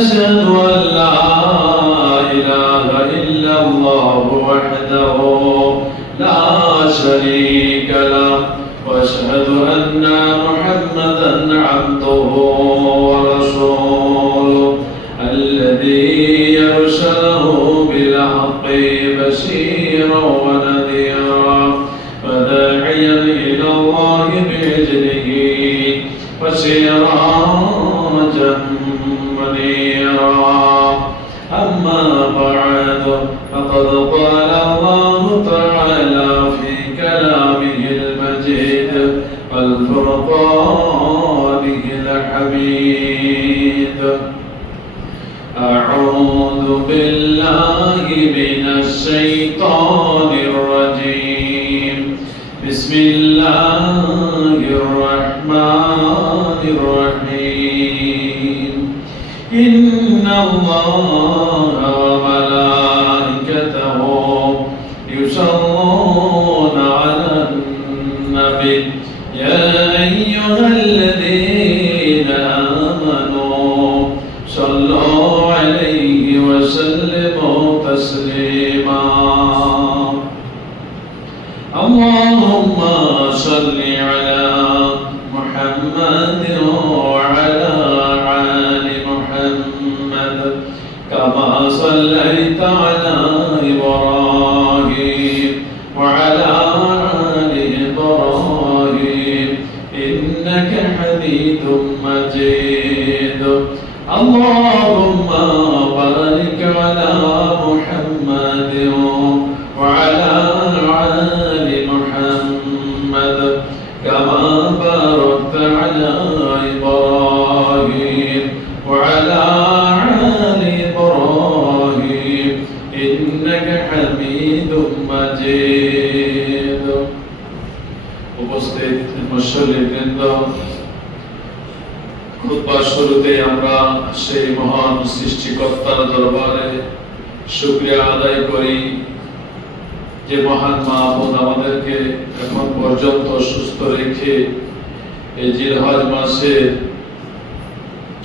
أشهد أن لا إله إلا الله وحده لا شريك له وأشهد أن محمدا عبده ورسوله الذي يرسله بالحق بشيرا ونذيرا وداعيا إلى الله بإذنه وسراجا منيرا. أما بعد فقد قال الله تعالى في كلامه المجيد والفرقانه الحميد: أعوذ بالله من الشيطان الرجيم. بسم الله الرحمن الرحيم. إن الله وملائكته يصلون على النبي يا أيها الذين آمنوا صلوا عليه وسلموا تسليما. اللهم صل على محمد وعلى آل محمد كما صليت على إبراهيم وعلى آل إبراهيم إنك حميد مجيد. اللهم بارك على محمد وعلى آل محمد كما باركت على إبراهيم وعلى آل إبراهيم إنك حميد مجيد. উপস্থিত মুসল্লিবৃন্দ, খুতবার শুরুতে আমরা সেই মহান সৃষ্টিকর্তার দরবারে শুকরিয়া আদায় করি যে মহান মাহবুব আমাদেরকে এখন পর্যন্ত সুস্থ রেখে এই জিলহজ মাসে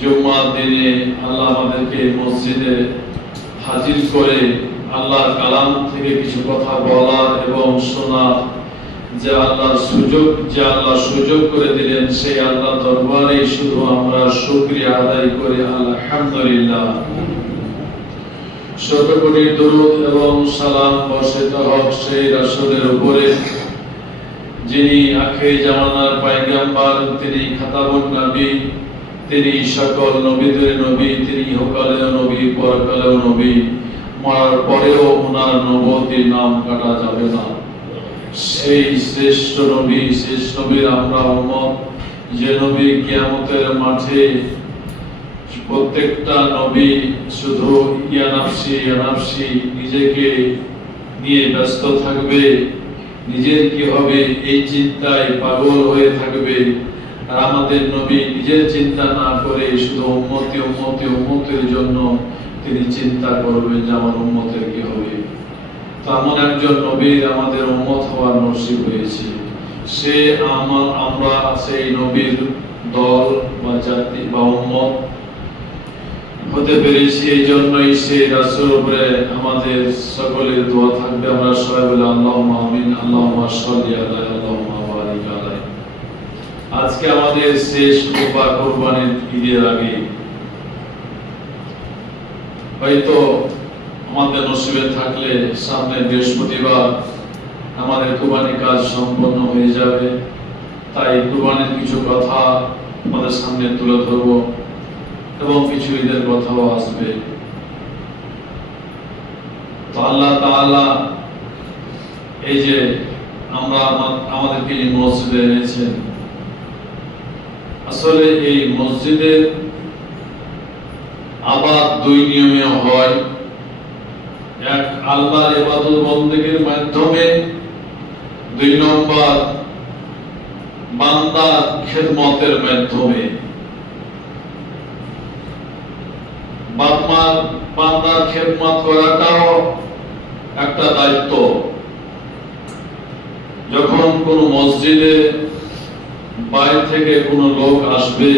জুম্মার দিনে আল্লাহ আমাদেরকে মসজিদে হাজির করে আল্লাহর কালাম থেকে কিছু কথা বলার এবং শোনার যে আল্লাহ সুযোগ করে দিলেন, সেই আল্লাহ দরবারে শুধু আমরা শুকরিয়া আদায় করি আলহামদুলিল্লাহ। শত কোটি দরুদ এবং সালাম বর্ষিত হোক সেই রাসূলের উপরে যিনি আখির জামানার পয়গম্বর, তিনি খাতামুন নবী, তিনি সকল নবীদের নবী, তিনি ইহকালেও নবী পরকালেও নবী, মরার পরেও ওনার নবুয়তের নাম কাটা যাবে না। সেই শ্রেষ্ঠ নবী, শেষ নবীর আমরা উম্মত, যে নবী কিয়ামতের মাঠে প্রত্যেকটা নবী শুধু ইয়া নাফসি নিজেকে নিয়ে ব্যস্ত থাকবে, নিজের কি হবে এই চিন্তায় পাগল হয়ে থাকবে। আর আমাদের নবী নিজের চিন্তা না করে শুধু উম্মতের জন্য তিনি চিন্তা করবেন যে আমার উম্মতের কি হবে। তো এমন একজন নবীর আমাদের উম্মত হওয়ার নসিব হয়েছে। আমরা সেই নবীর দল বা জাতি বা উম্মত হতে পেরেছি। এই জন্যই সেই রাসূলের উপরে আমাদের সকলের দোয়া থাকবে। আমরা সবাই বলি আল্লাহুম্মা আমিন, আল্লাহুম্মা সাল্লি আলাইহি, আল্লাহুম্মা বারিক আলাইহি। আজকে আমাদের শেষ কুরবানির ঈদের আগে হয়তো আমাদের নসিবে থাকলে সামনে বৃহস্পতিবার আমাদের কুরবানি কাজ সম্পন্ন হয়ে যাবে। তাই কুরবানির কিছু কথা আমাদের সামনে তুলে ধরব এবং কিছু ঈদের কথাও আসবে। তো আল্লাহ তাআলা এই যে আমাদেরকে এই মসজিদে এনেছেন, আসলে এই মসজিদের আবার দুই নিয়মে হয়। এক, আল্লাহর ইবাদত বন্দেগীর মাধ্যমে, দুই নম্বর বান্দার খিদমতের মাধ্যমে। বান্দার খিদমত করাটাও একটা দায়িত্ব। যখন কোন মসজিদে বাইরে থেকে কোন লোক আসবে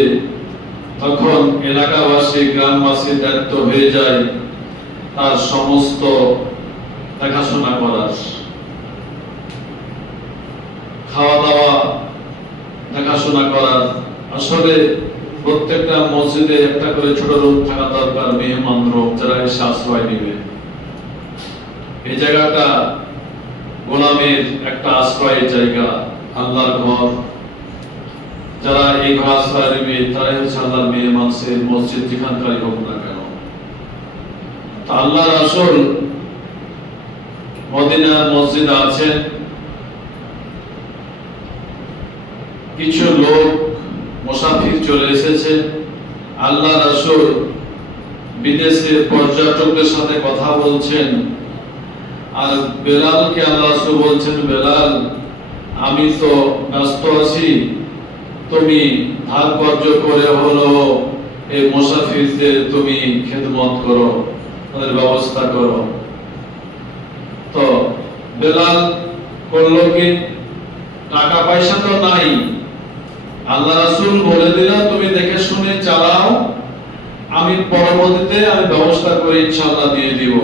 তখন এলাকাবাসী গ্রামবাসীর দায়িত্ব হয়ে যায় তার সমস্ত দেখাশোনা করার, খাওয়া দাওয়া দেখাশোনা করার। আসলে প্রত্যেকটা মসজিদে একটা করে ছোট রুম থাকা দরকার, মেহমান রুম, যারা এসে আশ্রয় নেবে। এই জায়গাটা গোলামের একটা আশ্রয়ের জায়গা, আল্লাহর ঘর। যারা এই ঘর আশ্রয় নেবে তারাই হচ্ছে আল্লাহর মেহমান, সে মসজিদ যেখানকারই হোক না কেন। তা আল্লাহ রাসূল মদিনার মসজিদে আছেন, কিছু লোক মুসাফির চলে এসেছে। আল্লাহ রাসূল বিদেশে পর্যটকদের সাথে কথা বলছেন, আর বেলালকে আল্লাহ রাসূল বলছেন, বেলাল আমি তো ব্যস্ত আছি, তুমি ধার কর্য করে হলো এই মুসাফিরদের তুমি খেদমত করো, তাদের ব্যবস্থা করো। তো বেলাল করলো কি, টাকা পয়সা তো নাই, আল্লাহ রাসূল বলে দিল তুমি দেখে শুনে চালাও, আমি পরবর্তীতে আমি ব্যবস্থা করে ইনশাআল্লাহ দিয়ে দিব।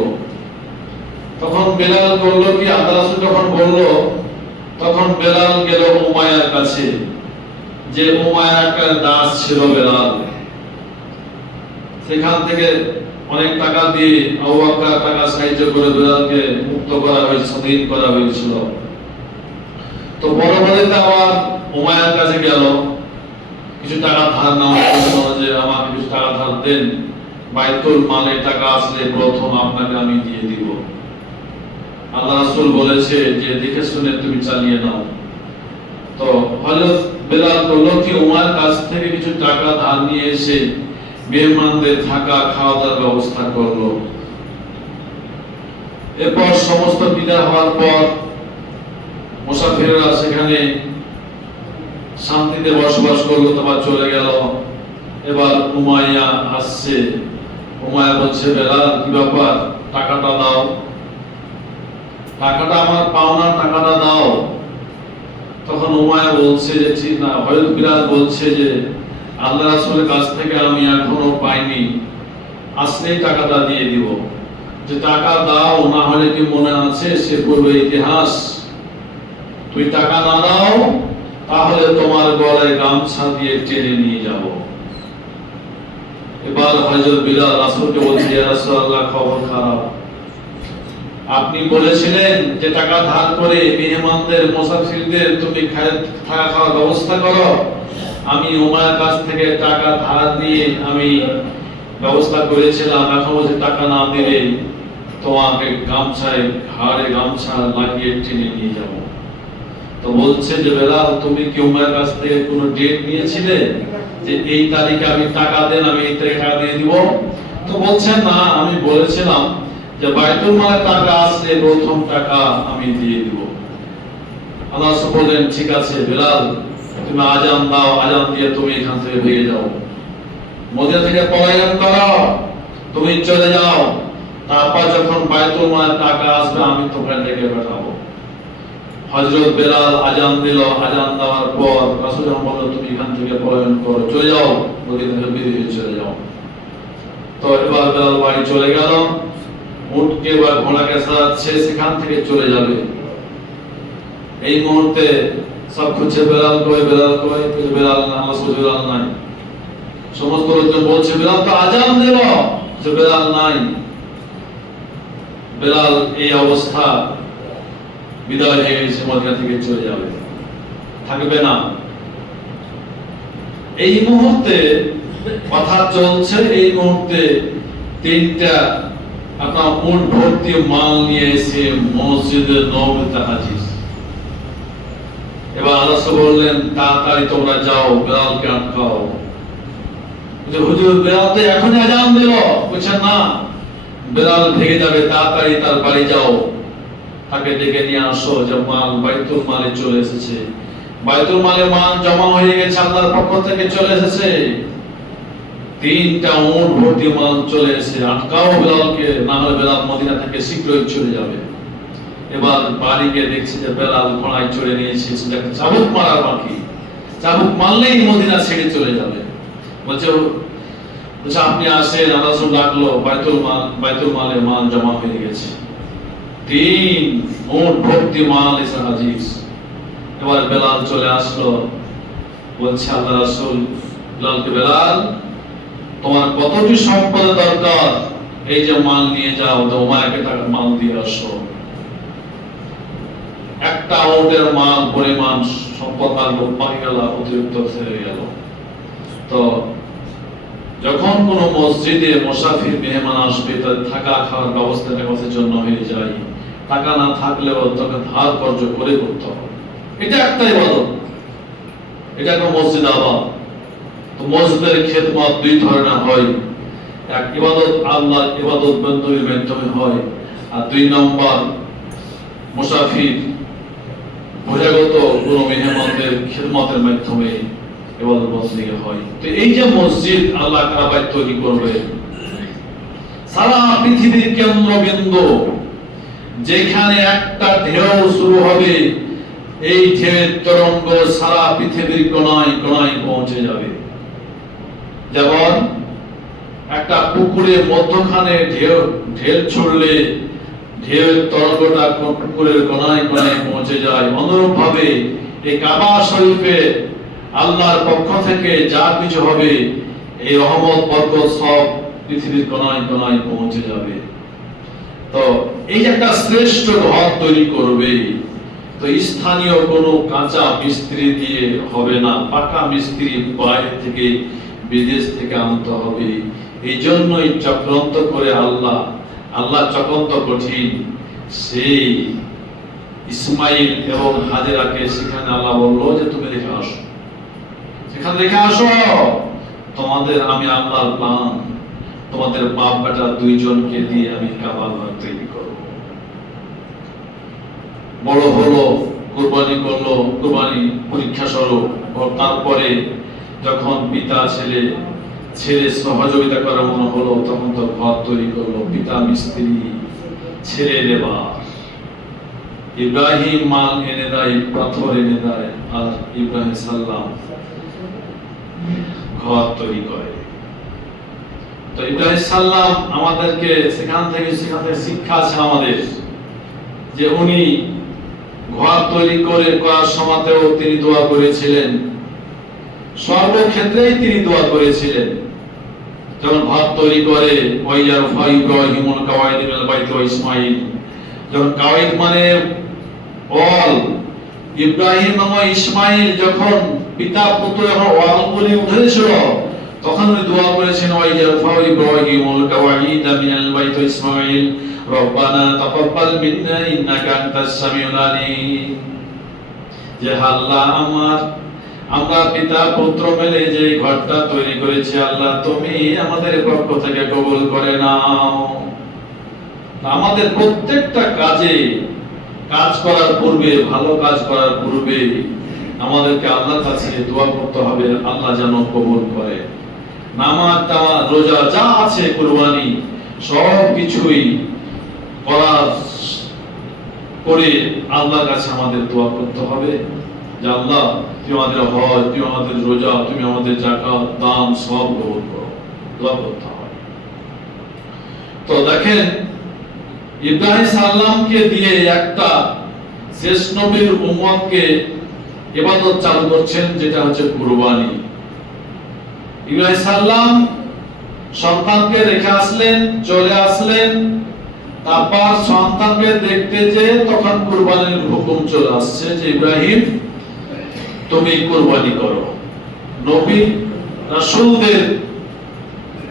তখন বেলাল করলো কি, আল্লাহ রাসূল যখন বললো তখন বেলাল গেল উমাইয়ার কাছে, যে উমাইয়া একটা দাস ছিল বেলাল, সেখান থেকে অনেক টাকা দিয়ে আবু বকর টাকা সাহায্য করে বেলালকে মুক্ত করা হয়েছিল, স্বাধীন করা হয়েছিল। তো পরবর্তীতে আবার উমাইয়ার কাছে গেল কিছু টাকা ধার নেওয়ার জন্য, যে আমাকে কিছু টাকা ধার দেন, বাইতুল মালে টাকা আসলে প্রথম আপনাকে আমি দিয়ে দিব। আল্লাহ রাসূল বলেছে যে দেখে শুনে তুমি চালিয়ে নাও। তো হযরত বেলাল করলো কি, উমার কাছ থেকে কিছু টাকা ধার নিয়ে এসে মেহমানদের থাকা খাওয়া দাওয়ার ব্যবস্থা করলো। এরপর সমস্ত বিদায় হওয়ার পর মুসাফিররা সেখানে শান্তিতে বসবাস করলো, তারপর চলে গেল। এবার উমাইয়া আসছে, উমাইয়া বলছে, বেলাল কি ব্যাপার, টাকাটা দাও, টাকাটা আমার পাওনা, টাকাটা দাও। তখন উমাইয়া বলছে যে ঠিক না, হযরত বিলাল বলছে যে আল্লাহ রাসূলের কাছ থেকে আমি এখনো পাইনি, আসলেই টাকাটা দিয়ে দিব। যে টাকা দাও, না হলে কি মনে আছে সে পূর্বে ইতিহাস, তুই টাকা না দাও তাহলে তোমার গলায় গামছা দিয়ে টেনে নিয়ে যাব। এবার হযরত বিলাল রাসূলকে বলছে, ইয়া রাসূলুল্লাহ খবর খারাপ, আপনি বলেছিলেন যে টাকা ধার করে মেহমানদের মুসাফিরদের তুমি থাকা খাওয়ার ব্যবস্থা করো, আমি উমাইয়ার কাছ থেকে টাকা ধার দিয়ে আমি ব্যবস্থা করেছিলাম, এখন বলছে টাকা না দিলে তোমাকে গামছায় ঘাড়ে গামছা লাগিয়ে টেনে নিয়ে যাব। তো বলছে যে বেলাল তুমি কি উমাইয়ার কাছ থেকে কোনো ডেট নিয়েছিলে যে এই তারিখে আমি টাকা দেন, আমি এই তারিখে টাকা দিয়ে দিব? তো বলছে না, আমি বলেছিলাম যে বাইতুল মালে টাকা আসলে প্রথম টাকা আমি দিয়ে দিব। আল্লাহ রাসূল বলেন, ঠিক আছে বেলাল তুমি আজান দাও, আজান দিয়ে তুমি এখান থেকে ভেগে যাও, মদিনা থেকে পলায়ন করো, তুমি চলে যাও। তারপর যখন বাইতুল মালের টাকা আসবে আমি তোমাকে ডেকে পাঠাবো। হযরত বেলাল আজান দিল, আজান দেওয়ার পর রাসূল যখন বলল তুমি এখান থেকে পলায়ন করো, চলে যাও, মদিনা থেকে বেরিয়ে চলে যাও। তো এবার বেলাল বাড়ি চলে গেল, উটকে বা ঘোড়াকে সাজাচ্ছে, সেখান থেকে চলে যাবে। এই মুহূর্তে সব খুঁজছে বেলাল কই, বেলাল কই, বেলাল না, আমার সাথে বেলাল নাই। সমস্ত লোকজন বলছে বেলাল তো আজান দিল, যে বেলাল নাই। বেলাল এই অবস্থা, বিদায় হয়ে গেছে, মদিনা থেকে চলে যাবে, থাকবে না। এই মুহূর্তে কথা চলছে, এই মুহূর্তে তিনটা আপনার উট ভর্তি মাল নিয়ে এসে মসজিদে নববীতে হাজির। এবার আল্লাহ বললেন তাড়াতাড়ি তোমরা যাও, বেলালকে আটকাও। হুজুর বেলাল তো এখনই আজান দিল, বলছেন না বেলাল ভেগে যাবে, তাড়াতাড়ি তার বাড়ি যাও, তাকে ডেকে নিয়ে আসো, যে মাল বাইতুল মালে চলে এসেছে, বাইতুল মালে মাল জমা হয়ে গেছে, আল্লাহর পক্ষ থেকে চলে এসেছে, তিনটা উট ভর্তি মাল চলে এসেছে, আটকাও বেলালকে, না হলে বেলাল মদিনা থেকে শীঘ্রই চলে যাবে। এবার বাড়ি গিয়ে দেখছে যে বেলাল ঘোড়ায় চড়ে নিয়েছে, চাবুক মারার বাকি, চাবুক মারলেই মদিনা ছেড়ে চলে যাবে। বলছে আচ্ছা আপনি আসেন, আল্লাহ রাসূল ডাকলো, বাইতুল মালে মাল জমা হয়ে গেছে, 3 মোট ভর্তি মাল এসে হাজির। এবার বেলাল চলে আসলো, বলছে আল্লাহ রাসূল বেলালকে, বেলাল তোমার কতটি সম্পদ দরকার, এই যে মাল নিয়ে যাও, তোমাকে টাকা মাল দিয়ে আসো। একটা ওটের মাল পরিমাণ সম্পদ পাই গেল, অতিরিক্ত ছেড়ে গেল। তো যখন কোন মসজিদে মুসাফির মেহমান আসবে, তার থাকা খাওয়ার ব্যবস্থার জন্য হয়ে যায়, টাকা না থাকলেও তাকে ধার কর্জ করে করতে হবে। এটা একটা ইবাদত, এটা একটা মসজিদ আবাদ। তো মসজিদের খেদমত 2 ধরনের হয়, এক ইবাদত আল্লাহর ইবাদত বন্দীর মাধ্যমে হয়, আর 2 নম্বর মুসাফির বহিরাগত কোন মেহমানদের খেদমতের মাধ্যমে ইবাদত বন্দী হয়। তো এই যে মসজিদ আল্লাহ কাবা তৈরি করবে, সারা পৃথিবীর কেন্দ্রবিন্দু, যেখানে একটা ঢেউ শুরু হবে, এই ঢেউয়ের তরঙ্গ সারা পৃথিবীর কোনায় কোনায় পৌঁছে যাবে। যেমন একটা পুকুরের মধ্যখানে ঢেউ ছুড়লে ঢেউয়ের তরঙ্গটা পুকুরের কোনায় কোনায় পৌঁছে যায়, অনুরূপ ভাবে এই কাবা শরীফে আল্লাহর পক্ষ থেকে যা কিছু হবে, এই রহমত বরকত সব পৃথিবীর কোনায় কোনায় পৌঁছে যাবে। তো এই একটা শ্রেষ্ঠ ঘর তৈরি করবে, তো স্থানীয় কোনো কাঁচা মিস্ত্রি দিয়ে হবে না, পাকা মিস্ত্রি বাইরে থেকে বিদেশ থেকে আনতে হবে। এই জন্যই চক্রান্ত করে আল্লাহ চক্রান্ত কঠিন, সেই ইসমাইল এবং হাজেরাকে সেখানে আল্লাহ বললো যে তুমি রেখে আসো, সেখানে রেখে আসো, তোমাদের আমি আল্লাহর প্ল্যান, তোমাদের বাপ বেটা 2 জনকে দিয়ে আমি কাবা ঘর তৈরি করব। বড় হলো, কুরবানি করলো, কুরবানি পরীক্ষা স্বরূপ। তারপরে যখন পিতা ছেলে সহযোগিতা করার মনে হলো, তখন তো ঘর তৈরি করলো, পিতা মিস্ত্রি, ছেলে লেবার। ইব্রাহিম মাল এনে দেয়, পাথর এনে দেয়, আর ইব্রাহিম সাল্লাম ঘর তৈরি করে। তো ইব্রাহিম সাল্লাম আমাদেরকে সেখান থেকে শিক্ষা আছে আমাদের, যে উনি ঘর তৈরি করার সময়তেও তিনি দোয়া করেছিলেন, সর্বক্ষেত্রেই তিনি দোয়া করেছিলেন। যখন ঘর তৈরি করে, ইব্রাহিমুল কাওয়াইদ মিনাল বাইত ওয়া ইসমাঈল, যখন কাওয়াইদ মানে ওয়াল, ইব্রাহিম এবং ইসমাঈল যখন পিতা পুত্র যখন ওয়ালগুলি উঠেছিল, তখন উনি দোয়া করেছেন, ইব্রাহিমুল কাওয়াইদ মিনাল বাইত ওয়া ইসমাঈল রব্বানা তাকাব্বাল মিন্না ইন্নাকা আনতাস সামিউল আলিম। যে আল্লাহ, আমরা পিতা পুত্র মিলে যে ঘরটা তৈরি করেছি, আল্লাহ তুমি আমাদের পক্ষ থেকে কবুল করে নাও। আমাদের প্রত্যেকটা কাজ করার পূর্বে, ভালো কাজ করার পূর্বে আমাদেরকে আল্লাহর কাছে দোয়া করতে হবে, আল্লাহ যেন কবুল করে। নামাজ, তাওয়া, রোজা যা আছে, কুরবানি, সব কিছুই করার করে আল্লাহর কাছে আমাদের দোয়া করতে হবে, যে আল্লাহ তুমি আমাদের হজ, তুমি আমাদের রোজা, তুমি আমাদের যাকাত, দান সব কবুল করো, দোয়া করতে হবে। তো দেখেন, ইব্রাহিম সাল্লামকে দিয়ে একটা শেষ নবীর উম্মতকে ইবাদত চালু করছেন, যেটা হচ্ছে কুরবানি। ইব্রাহিম সাল্লাম সন্তানকে রেখে আসলেন, চলে আসলেন, তারপর সন্তানকে দেখতে যে তখন কুরবানির হুকুম চলে আসছে, যে ইব্রাহিম তুমি কুরবানি করো। নবী রাসূলদের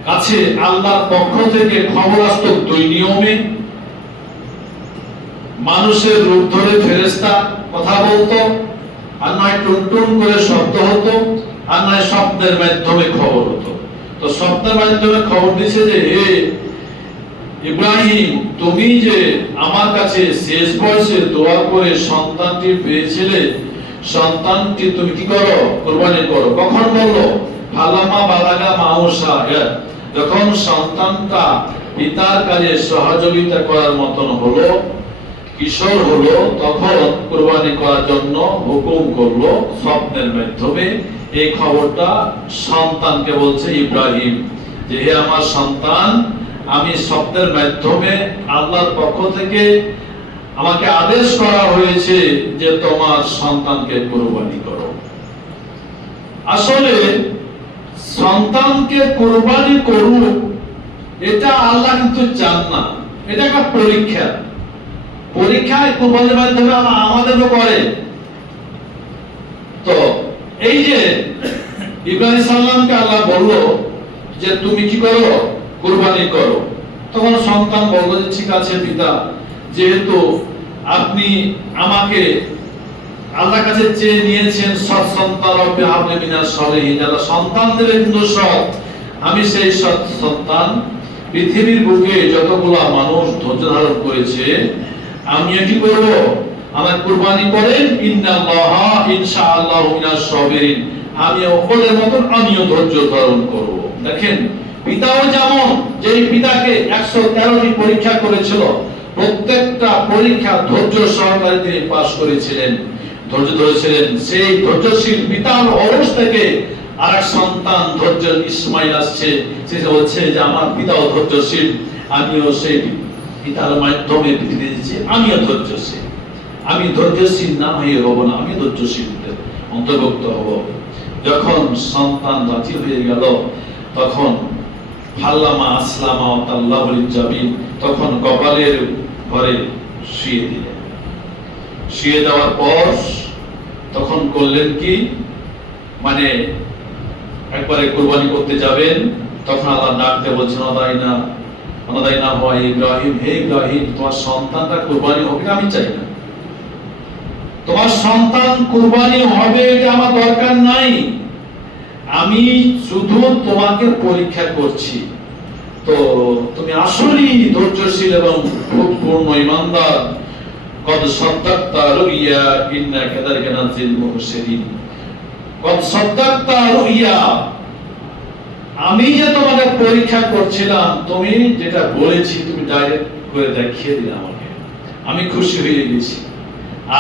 কাছে আল্লাহর পক্ষ থেকে খবর আসতো 2 নিয়মে। মানুষের রূপ ধরে ফেরেশতা কথা বলতো, আর নয় টুনটুন করে শব্দ হতো, আর নয় শব্দের মাধ্যমে খবর হতো। তো শব্দের মাধ্যমে খবর দিছে যে হে ইব্রাহিম, তুমি যে আমার কাছে শেষ বয়সে দোয়া করে সন্তানটি পেয়েছিলে, সন্তানটি তুমি কি করো? কুরবানি করো। কখন বললো? ফালামা বালাগা মাউসা, যখন সন্তানটা পিতার কাজে সহযোগিতা করার মতন হলো, কিশোর হলো, তখন কুরবানি করার জন্য হুকুম করলো স্বপ্নের মাধ্যমে। এই খবরটা সন্তানকে বলছে ইব্রাহিম, যে হে আমার সন্তান, আমি শব্দের মাধ্যমে আল্লাহর পক্ষ থেকে আমাকে আদেশ করা হয়েছে যে তোমার সন্তানকে কুরবানি করো। আসলে সন্তানকে কুরবানি করুক এটা আল্লাহ কিন্তু চান না, এটা একটা পরীক্ষা। পরীক্ষায় কুরবানির মাধ্যমে আমাদেরও করে। তো এই যে ইব্রাহিম সাল্লামকে আল্লাহ বললো যে তুমি কি করো, কুরবানি করো। তখন সন্তান বললো যে ঠিক আছে পিতা, যেহেতু আপনি আমাকে আল্লাহর কাছে চেয়ে নিয়েছেন সৎ সন্তান, রব্বি হাবলি মিনাস সলিহিন, যারা সন্তান দেবে কিন্তু সৎ, আমি সেই সৎ সন্তান পৃথিবীর বুকে যতগুলো মানুষ ধৈর্য ধারণ করেছে আমি কি করব, আমার কুরবানি করেন, ইন্নাল্লাহা ইনশাআল্লাহু মিনাস সাবিরিন, আমি ওদের মতন আমিও ধৈর্য ধারণ করব। দেখেন পিতাও যেমন, যেই পিতাকে 113টি পরীক্ষা করেছিল, প্রত্যেকটা পরীক্ষা ধৈর্য সহকারে তিনি পাস করেছিলেন, ধৈর্য ধরেছিলেন। সেই ধৈর্যশীল পিতার অরস থেকে আরেক সন্তান ধৈর্য ইসমাইল আসছে, সে বলছে যে আমার পিতাও ধৈর্যশীল, আমিও সেই পিতার মাধ্যমে পৃথিবী দিচ্ছি, আমিও ধৈর্যশীল। আমি ধৈর্যশীল না হয়ে হব না, আমি ধৈর্যশীলদের অন্তর্ভুক্ত হব। যখন সন্তান রাজি হয়ে গেল তখন ফাল্লামা আসলামা তাল্লাহু লিজাবিন, তখন কপালের ঘরে শুয়ে দিলেন। শুয়ে দেওয়ার পর তখন করলেন কি, মানে একবারে কুরবানি করতে যাবেন, তখন আল্লাহ ডাকতে বলছেন অনাদাইনা হয় ইব্রাহিম, হে ইব্রাহিম তোমার সন্তানটা কুরবানি হবে আমি চাই না, তোমার সন্তান কুরবানি হবে এটা আমার দরকার নাই, আমি শুধু তোমাকে পরীক্ষা করছি। তো তুমি আসলেই ধৈর্যশীল এবং খুব পূর্ণ ঈমানদার, কদ সাদ্দাকতা রুইয়া ইন্না কাযালিকা নাজিল মুহসিনিন, কদ সাদ্দাকতা রুইয়া, আমি যে তোমাকে পরীক্ষা করছিলাম, তুমি যেটা বলেছি তুমি ডাইরেক্ট করে দেখিয়ে দিলে আমাকে, আমি খুশি হয়ে গেছি।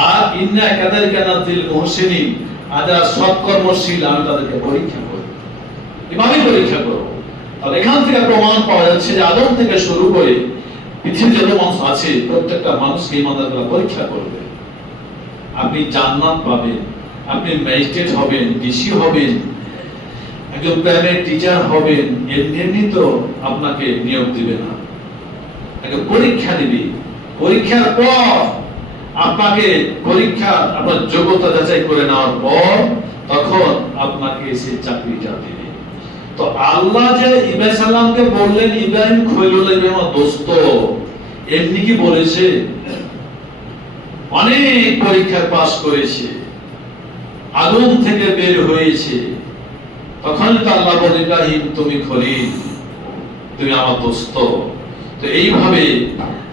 আর ইন্না কাযালিকা নাজিল মুহসিনিন, যারা সৎকর্মশীল আমি তাদেরকে পরীক্ষা করি, এভাবেই পরীক্ষা করব। তাহলে এখান থেকে প্রমাণ পাওয়া যাচ্ছে যে আদম থেকে শুরু করে পৃথিবীর যত মানুষ আছে প্রত্যেকটা মানুষকে ইমানদাররা পরীক্ষা করবে। আপনি জান্নাত পাবেন, আপনি ম্যাজিস্ট্রেট হবেন, ডিসি হবেন, একজন প্রাইভেট টিচার হবেন, এমনি তো আপনাকে নিয়োগ দিবে না, একটা পরীক্ষা দিবে। পরীক্ষার পর আপনাকে আপনার যোগ্যতা যাচাই করে নেওয়ার পর তখন আপনাকে সেই চাকরিটা দিবে। তো আল্লাহ যে ইব্রাহিম সাল্লামকে বললেন ইব্রাহিম খলিলুল্লাহ, ইব্রাহিম আমার দোস্ত, এমনি কি বলেছে? অনেক পরীক্ষা পাস করেছে, আগুন থেকে বের হয়েছে, তখন তো আল্লাহ বলে ইব্রাহিম তুমি খলিল, তুমি আমার দোস্ত। তো এইভাবে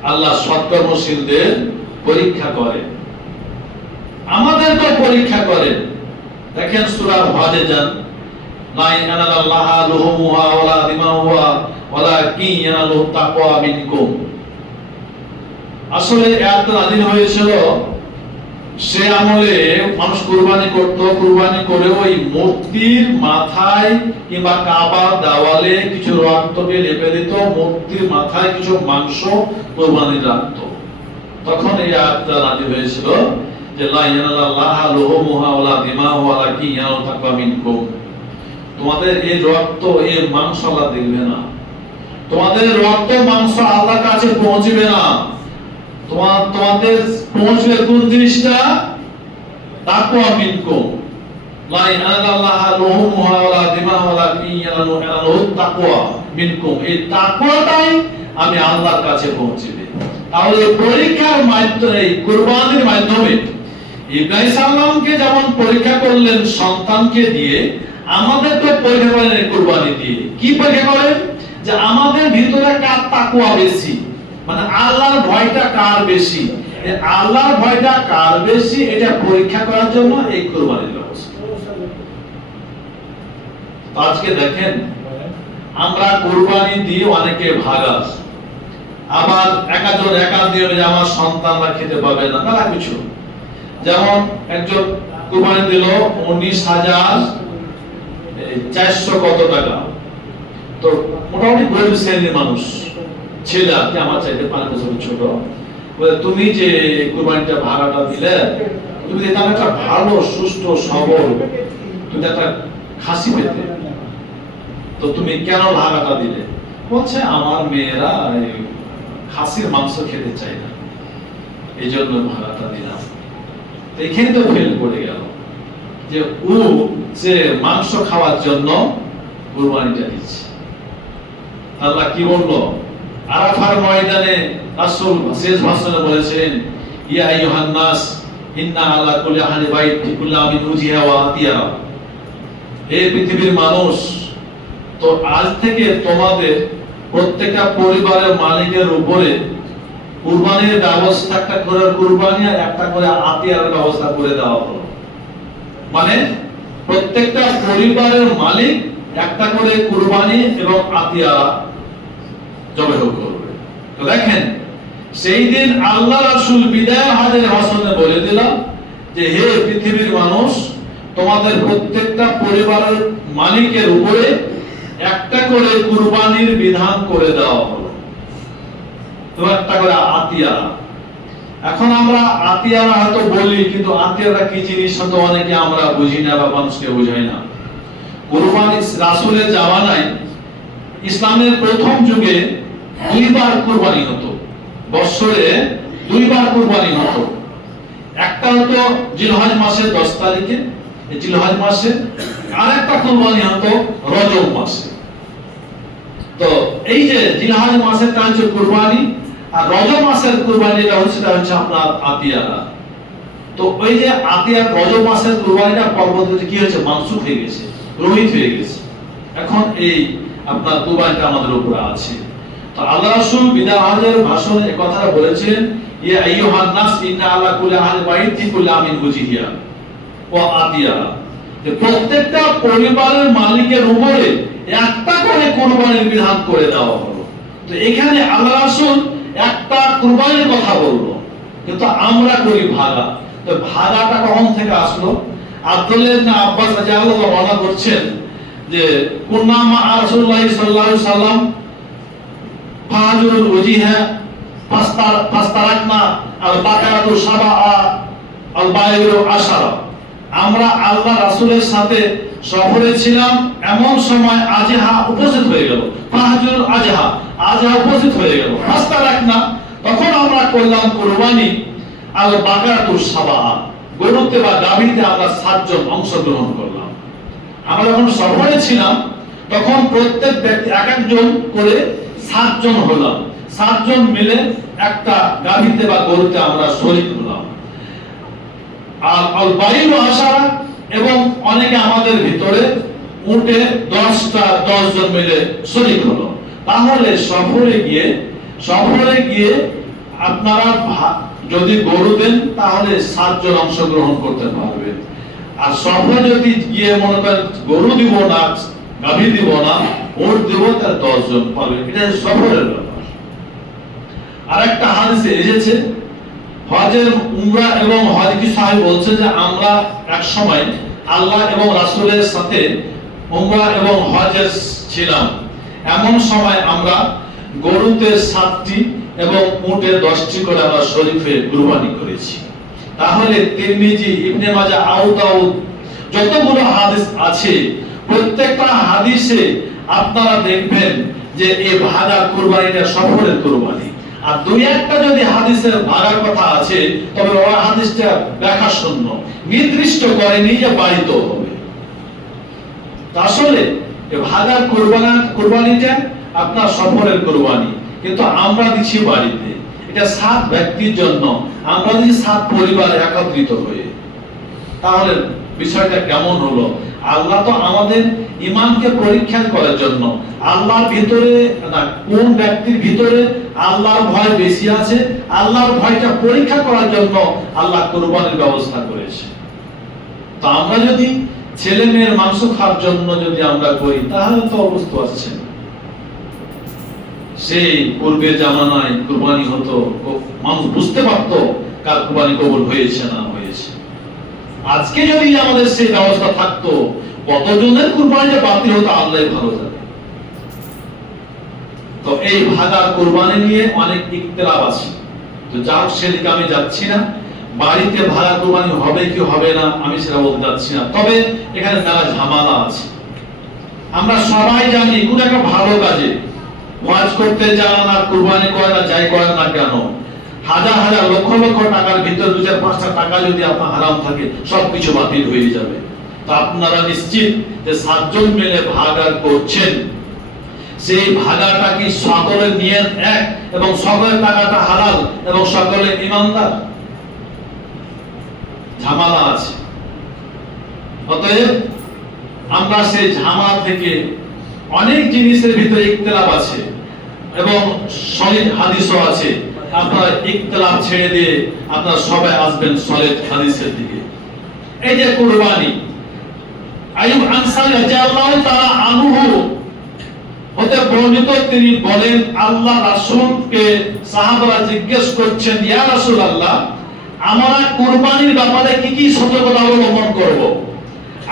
আল্লাহ সৎকর্মশীলদের পরীক্ষা করেন, আমাদেরকেও পরীক্ষা করেন। দেখেন সূরা হজে যান, লা ইয়ানালাল্লাহা লুহুমুহা ওয়ালা দিমাউহা ওয়ালাকিন ইয়ানালুহু তাকওয়া মিনকুম। আসলে আয়াত নাযিল হয়েছিল সে আমলে মানুষ কুরবানি করত, কুরবানি করে ওই মূর্তির মাথায় কিংবা কাবার দেওয়ালে কিছু রক্তকে লেপে দিত, মূর্তির মাথায় কিছু মাংস কুরবানি রাখত। তখন এই আয়াতটা নাযিল হয়েছিল যে লা ইয়ানালাল্লাহা লুহুমুহা ওয়ালা দিমাউহা ওয়ালাকিন ইয়ানালুহু তাকওয়া মিনকুম। তোমাদের এই রক্ত এই মাংস আল্লাহ দেখবে না, তোমাদের রক্ত মাংস আল্লাহর কাছে পৌঁছবে না, তোমাদের পৌঁছবে কোন জিনিসটা? তাকওয়া মিনকুম। লা ইয়ানালাল্লাহা লুহুমুহা ওয়ালা দিমাউহা ওয়ালাকিন ইয়ানালুহু তাকওয়া মিনকুম। এই তাকওয়াটাই আমি আল্লাহর কাছে পৌঁছবে। তাহলে পরীক্ষার মাধ্যমে, কুরবানির মাধ্যমে ইব্রাহিম সাল্লামকে যেমন পরীক্ষা করলেন সন্তানকে দিয়ে, আমাদের তো পরীক্ষা করেন কুরবানি দিয়ে। কি পরীক্ষা করেন? যে আমাদের ভিতরে কার তাকওয়া বেশি, মানে আল্লাহর ভয়টা কার বেশি, এই আল্লাহর ভয়টা কার বেশি এটা পরীক্ষা করার জন্য এই কুরবানির ব্যবস্থা। আজকে দেখেন আমরা কুরবানি দিয়ে অনেকে ভাগাস, আবার একাজন একা দিয়ে আমার সন্তানরা খেতে পাবে না, নানা কিছু। যেমন একজন কুরবানি দিল 19,400 কত টাকা, তো মোটামুটি গরিব শ্রেণীর মানুষ ছেলে আর কি, আমার চাইতে 5 বছর ছোট, বলে তুমি যে কুরবানিটা ভাড়াটা দিলে, তুমি যদি একটা ভালো সুস্থ সবল তুমি একটা খাসি পেতে, তো তুমি কেন ভাড়াটা দিলে? বলছে আমার মেয়েরা খাসির মাংস খেতে চায় না, এই জন্য ভাড়াটা দিলাম। তো এখানে তো ফেল করে গেল যে ও যে মাংস খাওয়ার জন্য কুরবানিটা দিচ্ছে। আল্লাহ কি বললো? আরাফার ময়দানে রাসূল শেষ ভাষণে বলেছেন, ইয়া আইয়ুহান নাস ইন্না আলা কুল্লি আহলি বাইতি কুল্লা মিন উজিহা ওয়া আতিয়া। হে পৃথিবীর মানুষ, তো আজ থেকে তোমাদের প্রত্যেকটা পরিবারের মালিকের উপরে কুরবানির ব্যবস্থা, একটা করে কুরবানি আর একটা করে আতিয়ার ব্যবস্থা করে দেওয়া হলো। মানে প্রত্যেকটা পরিবারের মালিক একটা করে কুরবানি এবং আতিয়া জবাই করবে। তো দেখেন, সেই দিন আল্লাহ রাসূল বিদায় হাজের ভাষণে বলে দিলাম যে হে পৃথিবীর মানুষ, তোমাদের প্রত্যেকটা পরিবারের মালিকের উপরে একটা করে কুরবানির বিধান করে দেওয়া হলো, তো একটা করে আতিয়া। এখন আমরা আতিয়ারা হয়তো বলি, কিন্তু আতিয়ারা কি জিনিস হয়তো অনেকে আমরা বুঝি না বা মানুষকে বোঝাই না। কুরবানি রাসূলের জামানায় ইসলামের প্রথম যুগে 2 বার কুরবানি হতো, বছরে 2 বার কুরবানি হতো। একটা হতো জিলহজ মাসের 10 তারিখে, এই জিলহজ মাসে, আর একটা কুরবানি হতো রজব মাসে। তো এই যে জিলহজ মাসের হচ্ছে কুরবানি, আর রজব মাসের কুরবানিটা হচ্ছে আপনার আতিয়ারা। তো ওই যে আতিয়া রজব মাসের কুরবানিটা পরবর্তীতে কি হয়েছে, মানসুখ হয়ে গেছে, রহিত হয়ে গেছে। এখন এই আপনার কুরবানিটা আমাদের উপরে আছে। তো আল্লাহ রাসূল বিদায় হজের ভাষণে এই কথাটা বলেছেন, ইয়া আইয়ুহান নাস ইন্না আলা কুল্লি আহলি বাইতি কুল্লা মিন উজিহিয়া ওয়া আতিয়া। যে প্রত্যেকটা পরিবারের মালিকের উপরে একটা করে কুরবানির বিধান করে দেওয়া হলো। তো এখানে আল্লাহ রাসূল একটা কুরবানির কথা বললো, কিন্তু আমরা করি ভাগা। তো ভাগাটা কখন থেকে আসলো? আব্দুল্লাহ ইবনে আব্বাস রাদিয়াল্লাহু আনহু বর্ণনা করছেন যে কুন্না মা রাসূলুল্লাহ সাল্লাল্লাহু আলাইহি সাল্লাম ফাজুল ওজিহা ফাস্তারাকনা আল বাকারাতু সাবা আল বাইরু আশারা। আমরা আল্লাহ রাসূলের সাথে সফরে ছিলাম, এমন সময় আজহা উপস্থিত হয়ে গেল। ফাজুল আজহা, আজহা উপস্থিত হয়ে গেল। ফাস্তারাকনা, তখন আমরা করলাম কুরবানি আল বাকারাতু সাবা, গরুতে বা গাভীতে আমরা 7 জন অংশগ্রহণ করলাম। আমরা যখন সফরে ছিলাম তখন প্রত্যেক ব্যক্তি এক একজন করে 7 জন হলাম, 7 জন মিলে একটা গাভীতে বা গরুতে আমরা শরীক হলাম। আর আল বাইরু আশারা, এবং অনেকে আমাদের ভিতরে উটে 10 জন মিলে শরীক হলো। তাহলে সফরে গিয়ে আপনারা যদি গরু দেন তাহলে 7 জন অংশগ্রহণ করতে পারবেন। আর সফরে যদি গিয়ে মনে করেন গরু দিব না, গাভী দিব না, উট দিব, তাহলে 10 জন পাবে। এটা সফরের ব্যাপার। আরেকটা হাদিসে এসেছে, হজের উমরা এবং হজ কি সাহেব বলছে যে আমরা এক সময় আল্লাহ এবং রাসূলের সাথে উমরা এবং হজে ছিলাম। এমন সময় আমরা গরুতে 7টি এবং উটে 10টি করে আমরা শরীক হয়ে কুরবানি করেছি। তাহলে তিরমিজি, ইবনে মাজাহ, আবু দাউদ, যতগুলো হাদিস আছে প্রত্যেকটা হাদিসে আপনারা দেখবেন যে এই ভাগা কুরবানিটা সফরের কুরবানি। আর 2-1টা যদি হাদিসের ভাগার কথা আছে, তবে ওই হাদিসটা ব্যাখ্যা শূন্য, নির্দিষ্ট করেনি যে বাড়িতে হবে। আসলে এই ভাগার কুরবানিটা আপনার সফরের কুরবানি, কিন্তু আমরা দিচ্ছি বাড়িতে। এটা 7 ব্যক্তির জন্য, আমরা দিচ্ছি 7 পরিবার একত্রিত হয়ে। তাহলে বিষয়টা কেমন হলো? আল্লাহ তো আমাদের ঈমানকে পরীক্ষা করার জন্য, আল্লাহর ভিতরে না কোন ব্যক্তির ভিতরে আল্লাহর ভয় বেশি আছে, আল্লাহর ভয়টা পরীক্ষা করার জন্য আল্লাহ কুরবানির ব্যবস্থা করেছে। তো আমরা যদি ছেলে মেয়ের মাংস খাওয়ার জন্য যদি আমরা করি, তাহলে তো অবস্থা আসছে না। সেই পূর্বের জামানায় কুরবানি হতো, মানুষ বুঝতে পারতো কার কুরবানি কবুল হয়েছে না হয়েছে। আজকে যদি আমাদের সেই ব্যবস্থা থাকতো, কতজনের কুরবানিটা বাতিল হতো আল্লাহই ভালো জানে। তো এই ভাগা কুরবানি নিয়ে অনেক ইখতিলাফ আছে, তো যা হোক সেদিকে আমি যাচ্ছি না। বাড়িতে ভাগা কুরবানি হবে কি হবে না আমি সেটা বলতে যাচ্ছি না, তবে এখানে মেলা ঝামেলা আছে। আমরা সবাই জানি কোন একটা ভালো কাজে ওয়াজ করতে যান আর কুরবানি করেন না, যাই করেন না কেন, হাজার হাজার লক্ষ লক্ষ টাকার ভিতর 2-4-5টা টাকা যদি আপনার হারাম থাকে সবকিছু বাতিল হয়ে যাবে। তো আপনারা নিশ্চিত যে 7 জন মিলে ভাগা করছেন, সেই ভাগাটা কি সকলের নিয়ত এক এবং সকলের টাকাটা হালাল এবং সকলের ঈমানদার? ঝামেলা আছে। অতএব আমরা সেই ঝামেলা থেকে অনেক জিনিসের ভিতরে ইখতিলাফ আছে এবং সলিড হাদিসও আছে। আপনারা ইখতিলাফ ছেড়ে দিয়ে আপনারা সবাই আসবেন সলিড হাদিসের দিকে। এই যে কুরবানি, আইয়ুব আনসারী রাদিয়াল্লাহু তাআলা আনহু হতে বর্ণিত, তিনি বলেন আল্লাহ রাসূলকে সাহাবারা জিজ্ঞেস করছেন, ইয়া রাসূলুল্লাহ, আমরা কুরবানির ব্যাপারে কি কি সতর্কতা অবলম্বন করব?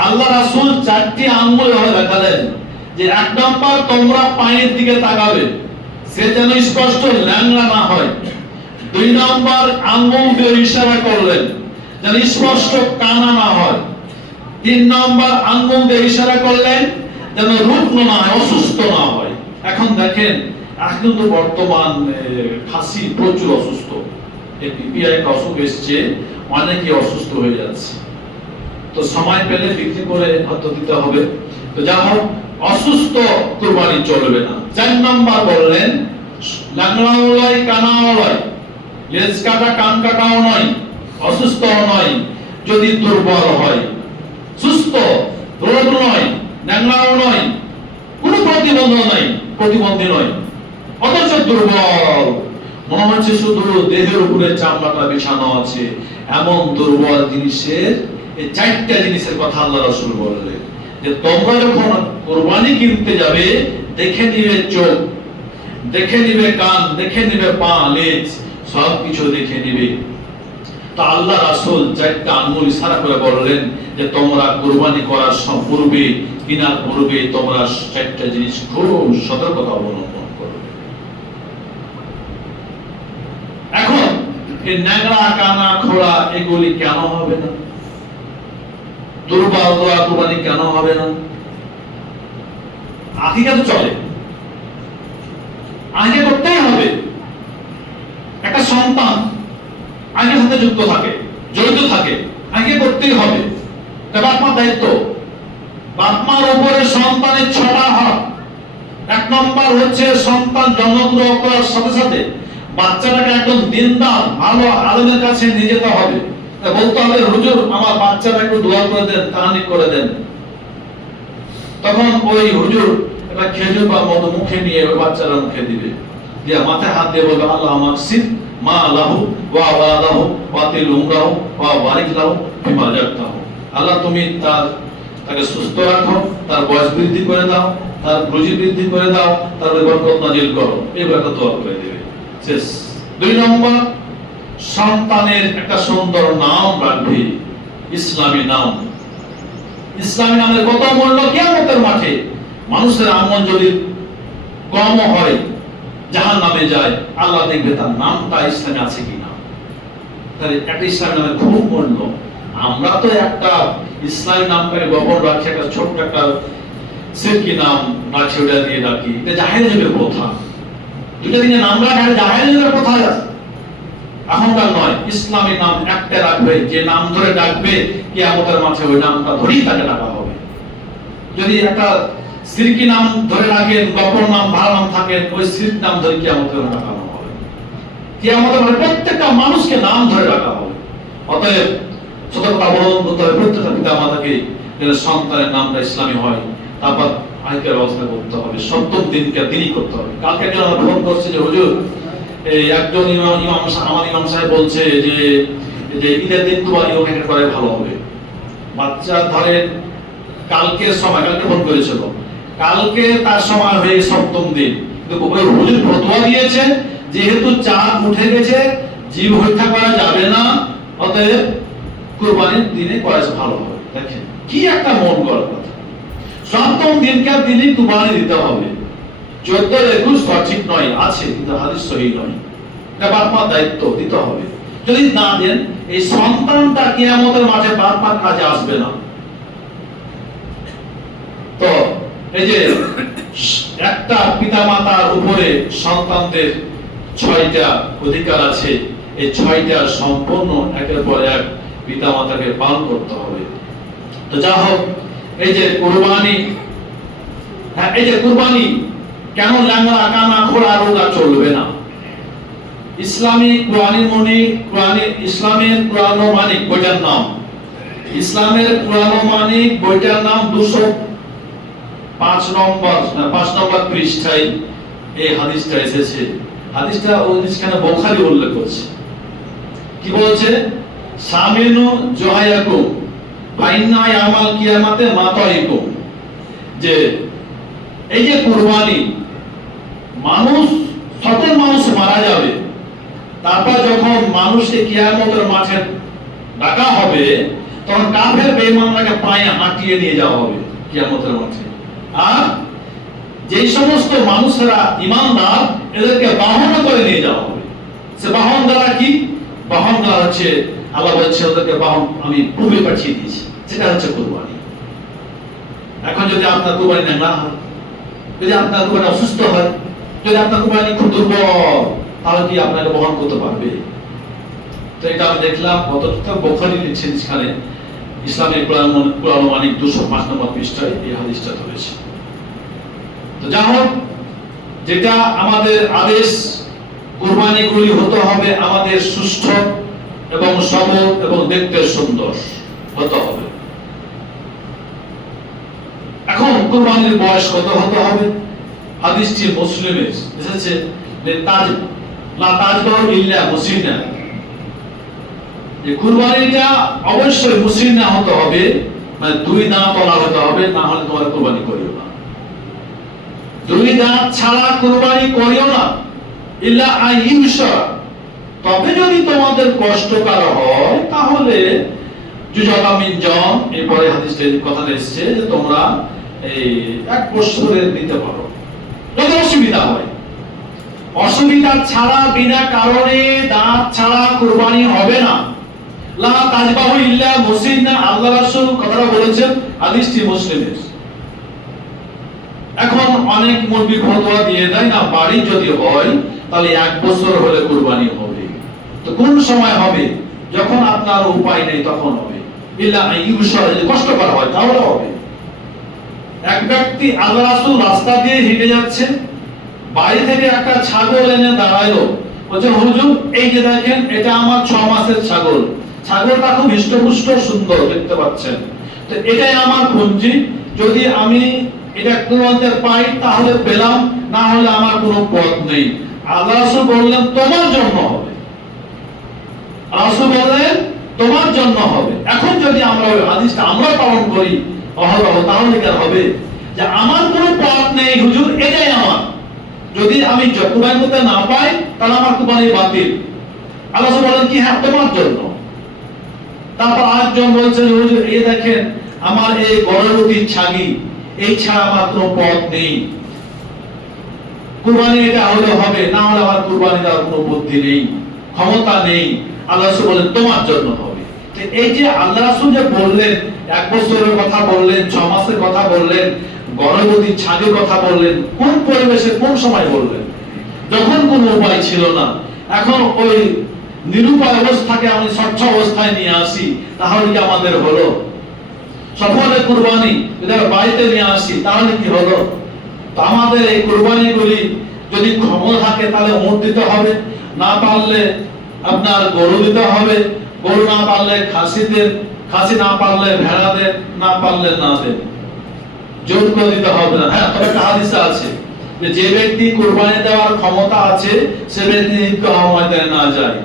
আল্লাহ রাসূল 4টি আঙ্গুল দেখালেন যে 1 নম্বর তোমরা পায়ের দিকে তাকাবে, সে যেন স্পষ্ট ল্যাংড়া না হয়। 2 নম্বর আঙ্গুল দিয়ে ইশারা করলেন যেন স্পষ্ট কানা না হয়। 3 নম্বর আঙ্গুল দিয়ে ইশারা করলেন যেন রুগ্ন না হয়, অসুস্থ না হয়। এখন দেখেন এখন তো বর্তমান খাসি প্রচুর অসুস্থ, এই পিপিআই অসুখ এসছে, অনেকে অসুস্থ হয়ে যাচ্ছে। তো সময় পেলে বিক্রি করে হয়তো দিতে হবে। তো যা হোক, অসুস্থ কুরবানি চলবে না। 4 নম্বর বললেন ল্যাংড়াও নয় কানাও নয়, লেজ কাটা কান কাটাও নয়, অসুস্থও নয়, যদি দুর্বল হয়, সুস্থ রোগ নয়, ল্যাংড়াও নয়, কোনো প্রতিবন্ধী নয়, অথচ দুর্বল, মনে হচ্ছে শুধু দেহের উপরে চামড়াটা বিছানো আছে, এমন দুর্বল জিনিসের এই 4টা জিনিসের কথা আল্লাহ রাসূল বললেন যে তোমরা যখন কুরবানি কিনতে যাবে দেখে নিবে চোখ, দেখে নিবে কান, দেখে নিবে পা, লেজ, সব কিছু দেখে নিবে। তো আল্লাহ রাসূল 4টা আঙ্গুল ইশারা করে বললেন যে তোমরা কুরবানি করার পূর্বে, কিনার পূর্বে তোমরা 4টা জিনিস খুব সতর্কতা অবলম্বন করবে। এখন এই ন্যাংরা কানা খোড়া এগুলি কেন হবে না? দুর্বল কুরবানি কেন হবে না? আকিকা তো চলে, আকিকা করতেই হবে। একটা সন্তান আকিকার সাথে যুক্ত থাকে, জড়িত থাকে, আকিকা করতেই হবে। এটা বাপ মার দায়িত্ব। বাপ মার উপরে সন্তানের 6টা হক। 1 নম্বর হচ্ছে সন্তান জন্মগ্রহণ করার সাথে সাথে বাচ্চাটাকে একদম দিনদার ভালো আলেমের কাছে নিয়ে যেতে হবে। বলতে হবে হুজুর আমার বাচ্চাটা একটু দোয়া করে দেন, তাহানিক করে দেন। তখন ওই হুজুর একটা খেজুর বা মধু মুখে নিয়ে ওই বাচ্চারা মুখে দিবে, দিয়ে মাথায় হাত দিয়ে বলবে আল্লাহ মাকসিদ মা লাহু ওয়া ওয়ালাহু ওয়া তিল উমরাহু ওয়া বারিক লাহু বিমা জাতাহু। আল্লাহ তুমি তাকে সুস্থ রাখো, তার বয়স বৃদ্ধি করে দাও, তার রুজি বৃদ্ধি করে দাও, তার বরকত নাজিল করো, এইভাবে একটা দোয়া করে দিবে। শেষ। 2 নম্বর সন্তানের একটা সুন্দর নাম রাখবে, ইসলামী নাম। ইসলামী নামের কত মূল্য কিয়ামতের মাঠে। মানুষের আমল যদি কম হয়, জাহান্নামে যায়, আল্লাহ দেখবে তার নামটা ইসলামে আছে কিনা। তাহলে একটা ইসলামী নামের খুব মূল্য। আমরা তো একটা ইসলামী নামটাকে গোপন রাখি, একটা ছোট্ট একটা শিরকি নাম রাখি, ওটা দিয়ে ডাকি, এটা জাহেলিয়াতের প্রথা। 2টা দিনে নাম রাখা জাহেলিয়াতের প্রথা আছে, এখনকার নয়। ইসলামী নাম একটা রাখবে, যে নাম ধরে ডাকবে কিয়ামতের মাঠে ওই নামটা ধরেই তাকে ডাকা হবে। যদি একটা শিরকি নাম ধরে রাখেন, গোপন নাম, ভালো নাম থাকে, ওই শিরক নাম ধরে কিয়ামতের মাঠে ডাকা হবে। কিয়ামতের মাঠে প্রত্যেকটা মানুষকে নাম ধরে ডাকা হবে। অতএব সতর্কতা অবলম্বন করতে হবে প্রত্যেকটা পিতা মাতাকে, যেন সন্তানের নামটা ইসলামী হয়। তারপর আইকের ব্যবস্থা করতে হবে, 7ম দিনকে দিনই করতে হবে। কালকে একজন ফোন করছে যে হুজুর এই একজন আমার ইমাম সাহেব বলছে যে ঈদের দিন তো ইমাম করে ভালো হবে। বাচ্চা ধরেন কালকে ফোন করেছিল, কালকে তার সময় হয়ে 7ম দিন, কিন্তু ওই হুজুর ফতোয়া দিয়েছে যেহেতু চাঁদ উঠে গেছে, জীব হত্যা করা যাবে না, অতএব কুরবানির দিনে করা ভালো হবে। দেখেন কি একটা মন গড়া কথা। 7ম দিনকে দিনই কুরবানি দিতে হবে। 14-21 সঠিক নয়, আছে কিন্তু হাদিস সহিহ নয়। এটা বাপ মার দায়িত্ব, দিতে হবে। যদি না দেন এই সন্তানটা কিয়ামতের মাঠে বাপ মার কাজে আসবে না। তো এই যে একটা পিতামাতার উপরে সন্তানদের 6টা অধিকার আছে, এই 6টা সম্পূর্ণ একের পর এক পিতামাতাকে পালন করতে হবে। তো যা হোক, এই যে কুরবানি, হ্যাঁ এই যে কুরবানি কেন ল্যাংড়া কানা খোড়া রোগা চলবে না? ইসলামের পুরানো মানিক বইটার নাম, ইসলামের পুরানো মানিক বইটার নাম 205 নম্বর পৃষ্ঠায় এই হাদিসটা এসেছে। হাদিসটা ওইখানে বুখারী উল্লেখ করছে। কি বলছে? সামিনু জহায়াকুম ফাইন্না ইয়ামাল কিয়ামাতে মাতাইকুম, যে এই যে কুরবানি, মানুষ সতের মানুষ মারা যাবে, তারপর যখন মানুষকে কিয়ামতের মাঠে ডাকা হবে, তখন কাফের বেঈমানকে পায়ে হাঁটিয়ে নিয়ে যাওয়া হবে কিয়ামতের মাঠে। আর যেই সমস্ত মানুষরা ঈমানদার, এদেরকে বাহন করে নিয়ে যাওয়া হবে। সে বাহন দ্বারা কি? বাহন দ্বারা হচ্ছে আল্লাহ বলছে ওদেরকে বাহন আমি পূর্বে পাঠিয়ে দিয়েছি, সেটা হচ্ছে কুরবানি। এখন যদি আপনার কুরবানি না হয়, যদি আপনার কুরবানি অসুস্থ হয়, যদি আপনার কুরবানি খুব দুর্বল, তাহলে কি আপনাকে বহন করতে পারবে? তো এটা আমি দেখলাম কতটা বুখারী লিখছেন, সেখানে ইসলামের পুরানো মানিক 205 নম্বর পৃষ্ঠায় এই হাদিসটা ধরেছে। তো যা হোক, যেটা আমাদের আদেশ, কুরবানিগুলি হতে হবে আমাদের সুস্থ এবং সবল এবং দেখতে সুন্দর হতে হবে। এখন কুরবানির বয়স কত হতে হবে? হাদিসটি মুসলিমে এসেছে যে লা তাজবাহু ইল্লা মুসিনা, যে কুরবানিটা অবশ্যই মুসিনা হতে হবে, মানে 2 দাঁত ওলা হতে হবে, না হলে তোমার কুরবানি করিও না। 2 দাঁত ছাড়া কুরবানি করিও না, ইল্লা আইয়ুশা, তবে যদি তোমাদের কষ্টকর হয় তাহলে জুজালা মিন জন, এরপরে হাদিসে কথাটা এসেছে যে তোমরা এই 1 বছরের দিতে পারো। যদি অসুবিধা হয়, অসুবিধা ছাড়া বিনা কারণে দাঁত ছাড়া কুরবানি হবে না। লা তাজবাহু ইল্লা মুসিনা, আল্লাহ রাসূল কথাটা বলেছেন, হাদিসটি মুসলিমের। এখন অনেক মুরগি ফতোয়া দিয়ে দেয় না, বাড়ি যদি হয় তাহলে 1 বছর হলে কুরবানি হবে। তো কোন সময় হবে? যখন আপনার উপায় নেই তখন হবে। ইল্লা আইয়ুশা, যদি কষ্টকর হয় তাহলে হবে। এক ব্যক্তি, আল্লাহ রাসূল রাস্তা দিয়ে হেঁটে যাচ্ছে, বাড়ি থেকে একটা ছাগল এনে দাঁড়ালো, বলছে হুজুর এই যে দেখেন এটা আমার 6 মাসের ছাগল, ছাগলটা খুব হৃষ্টপুষ্ট সুন্দর দেখতে পাচ্ছেন, তো এটাই আমার পুঁজি, যদি আমি এটা কুরবানিতে পাই তাহলে পেলাম, না হলে আমার কোনো পথ নেই। আল্লাহ রাসূল বললেন তোমার জন্য হবে, রাসূল বললেন তোমার জন্য হবে। এখন যদি আমরা ওই হাদিসটা আমরা পালন করি অহরহ, তাহলে কি হবে যে আমার কোনো পথ নেই হুজুর, এটাই আমার, যদি আমি কুরবানি করতে না পাই তাহলে আমার কুরবানি বাতিল। আল্লাহ বলেন কি হ্যাঁ তোমার জন্য। তারপর আরেকজন বলছেন হুজুর এই দেখেন আমার এই গর্ভবতী ছাগি, এই ছাড়া আমার কোনো পথ নেই, কুরবানি এটা হলে হবে, না হলে আমার কুরবানি দেওয়ার কোনো বুদ্ধি নেই, ক্ষমতা নেই। আল্লাহ রাসূল বলেন তোমার জন্য হবে। এই যে আল্লাহ রাসূল যে বললেন, 1 বছরের কথা বললেন, 6 মাসের কথা বললেন, গর্ভবতী ছাগের কথা বললেন, কোন পরিবেশে কোন সময় বললেন? যখন কোনো উপায় ছিল না। এখন ওই নিরুপায় অবস্থাকে আমি স্বচ্ছ অবস্থায় নিয়ে আসি, তাহলে কি আমাদের হলো? সফলে কুরবানি যদি বাড়িতে নিয়ে আসি তাহলে কি হলো? তো আমাদের এই কুরবানিগুলি যদি ক্ষমতা থাকে তাহলে উট দিতে হবে, না পারলে আপনার গরু দিতে হবে, গরু না পারলে খাসিদের, খাসি না পারলে ভেড়াদের, না পারলে না দেন, জোর করে দিতে হবে না। হ্যাঁ, তবে একটা হাদিস আছে যে ব্যক্তি কুরবানি দেওয়ার ক্ষমতা আছে সে ব্যক্তি ঈদগাহ ময়দানে না যায়।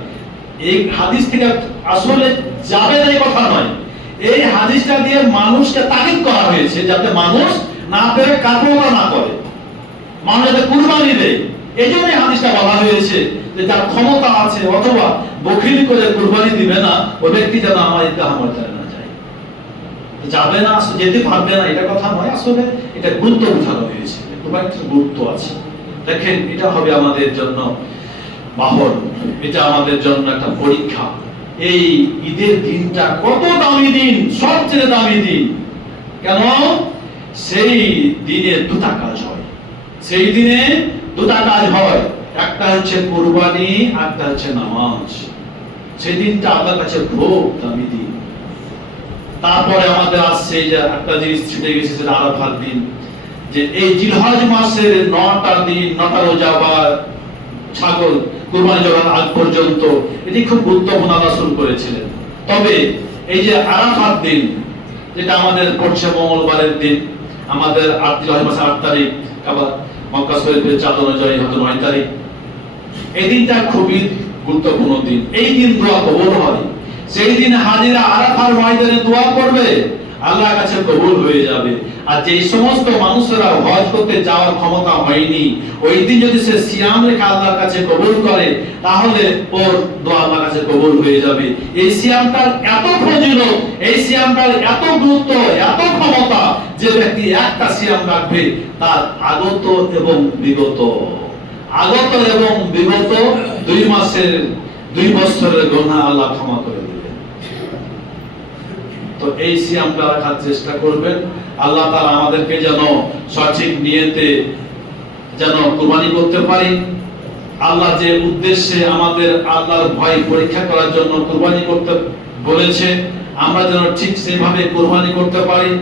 এই হাদিস থেকে আসলে যাবে না এই কথা নয়, এই হাদিসটা দিয়ে মানুষকে তাগিদ করা হয়েছে যাতে মানুষ না পেরে কারবালা না করে, মানুষ যাতে কুরবানি দেয়। এই জন্য এই হাদিসটা বলা হয়েছে যে যার ক্ষমতা আছে অথবা বখিলি করে কুরবানি দিবে না, ওই ব্যক্তি যেন আমার ঈদগাহ ময়দানে না যায়। যাবে না, যেতে পারবে না এটা কথা নয়, আসলে এটা গুরুত্ব বোঝানো হয়েছে, কুরবানির গুরুত্ব আছে। দেখেন, এটা হবে আমাদের জন্য বাহন, এটা আমাদের জন্য একটা পরীক্ষা। এই ঈদের দিনটা কত দামি দিন, সবচেয়ে দামি দিন। কেন? সেই দিনে দুটা কাজ হয়, সেই দিনে দুটা কাজ হয়, একটা হচ্ছে কুরবানি, একটা হচ্ছে নামাজ। সেই দিনটা আপনার কাছে খুব দামি দিন। তারপরে আমাদের আসছে যে একটা জিনিস ছুটে গেছে, সেটা আরাফার দিন, যে এই জিলহজ মাসের 9টা দিন, 9টা রোজা বা ছাগল কুরবানি জবান আগ পর্যন্ত, এটি খুব গুরুত্বপূর্ণ রাসূল করেছিলেন। তবে এই যে আরাফার দিন, যেটা আমাদের পড়ছে মঙ্গলবারের দিন, আমাদের জিলহজ মাসের 8 তারিখ, আবার মক্কা শরীফের চাঁদ অনুযায়ী হয়তো 9 তারিখ। এই দিনটা খুবই গুরুত্বপূর্ণ দিন। এই দিন দোয়া কবুল হয়। সেই দিন হাজিরা আরাফার ময়দানে দোয়া করবে, আল্লাহর কাছে কবুল হয়ে যাবে। আর যে সমস্ত মানুষেরা হজ করতে যাওয়ার ক্ষমতা হয়নি, ওই দিন যদি সে সিয়াম রেখে আল্লাহর কাছে কবুল করে, তাহলে ওর দোয়া আল্লাহর কাছে কবুল হয়ে যাবে। এই সিয়ামটার এত ফজিলত, এই সিয়ামটার এত গুরুত্ব, এত ক্ষমতা, যে ব্যক্তি একটা সিয়াম রাখবে, তার আগত এবং বিগত 2 মাসের 2 বছরের গুনাহ আল্লাহ ক্ষমা করে দিবেন। তো এই সিয়ামটা রাখার চেষ্টা করবেন। আল্লাহ তাআলা আমাদেরকে যেন সঠিক নিয়তে যেন কুরবানি করতে পারি। আল্লাহ যে উদ্দেশ্যে আমাদের আল্লাহর ভয় পরীক্ষা করার জন্য কুরবানি করতে বলেছে, আমরা যেন ঠিক সেভাবে কুরবানি করতে পারি।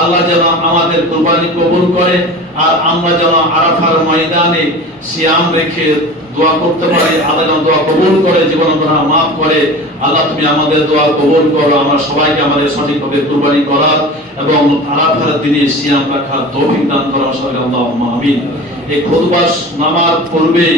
আল্লাহ যেন আমাদের কুরবানি কবুল করে, আর আমরা যেন আরাফার ময়দানে সিয়াম রেখে দোয়া করতে পারি। আল্লাহ যেন দোয়া কবুল করে, জীবন গুনাহ মাফ করে। আল্লাহ তুমি আমাদের দোয়া কবুল করো, আমরা সবাইকে আমাদের সঠিকভাবে কুরবানি করার এবং আরাফার দিনে সিয়াম রাখার তৌফিক দান করো। আল্লাহুম্মা আমিন। এই খুতবা নামার পূর্বে